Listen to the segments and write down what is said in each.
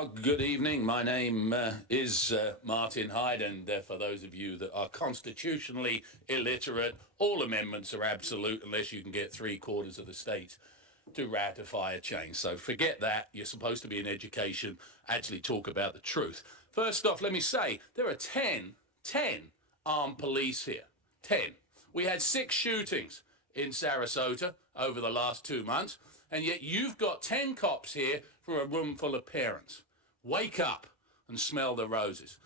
Good evening. My name is Martin Hyde, and for those of you that are constitutionally illiterate, all amendments are absolute unless you can get 3/4 of the state to ratify a change. So forget that. You're supposed to be in education, actually talk about the truth. First off, let me say, there are 10 armed police here. 10. We had 6 shootings in Sarasota over the last 2 months, and yet you've got 10 cops here for a room full of parents. Wake up and smell the roses.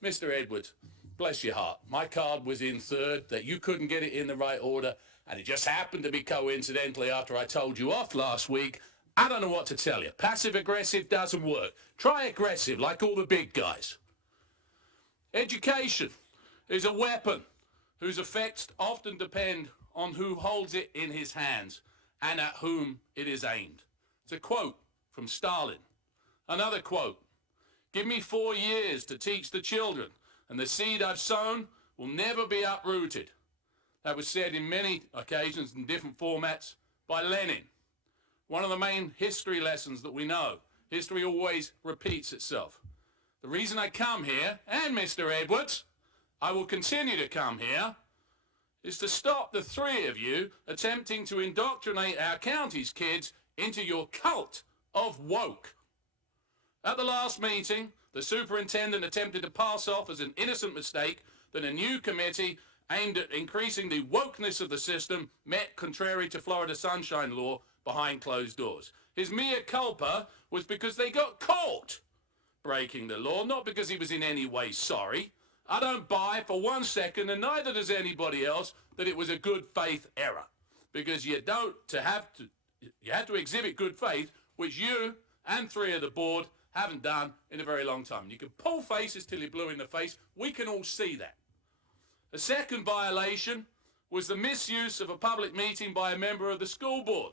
Mr. Edwards, bless your heart. My card was in third, that you couldn't get it in the right order, and it just happened to be coincidentally after I told you off last week. I don't know what to tell you. Passive-aggressive doesn't work. Try aggressive, like all the big guys. Education is a weapon whose effects often depend on who holds it in his hands and at whom it is aimed. It's a quote from Stalin. Another quote, "Give me 4 years to teach the children, and the seed I've sown will never be uprooted." That was said in many occasions in different formats by Lenin. One of the main history lessons that we know, history always repeats itself. The reason I come here, and Mr. Edwards, I will continue to come here, is to stop the 3 of you attempting to indoctrinate our county's kids into your cult of woke. At the last meeting, the superintendent attempted to pass off as an innocent mistake that a new committee aimed at increasing the wokeness of the system met contrary to Florida Sunshine Law behind closed doors. His mea culpa was because they got caught breaking the law, not because he was in any way sorry. I don't buy for 1 second, and neither does anybody else, that it was a good faith error. Because you have to exhibit good faith, which you and 3 of the board haven't done in a very long time. You can pull faces till you're blue in the face. We can all see that. The second violation was the misuse of a public meeting by a member of the school board,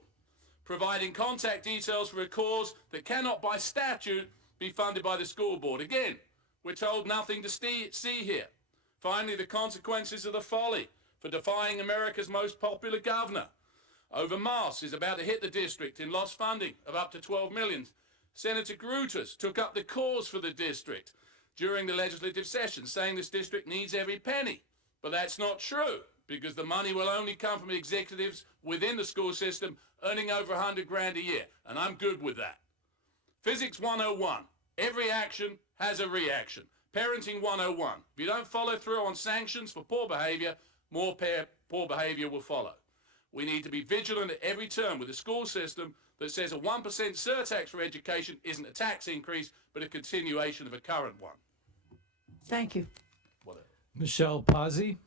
providing contact details for a cause that cannot by statute be funded by the school board. Again, we're told nothing to see here. Finally, the consequences of the folly for defying America's most popular governor. Over masks is about to hit the district in lost funding of up to $12 million. Senator Grutas took up the cause for the district during the legislative session, saying this district needs every penny. But that's not true, because the money will only come from executives within the school system earning over $100,000 a year, and I'm good with that. Physics 101, every action has a reaction. Parenting 101, if you don't follow through on sanctions for poor behavior, more poor behavior will follow. We need to be vigilant at every turn with a school system that says a 1% surtax for education isn't a tax increase, but a continuation of a current one. Thank you. Whatever. Michelle Pazzi.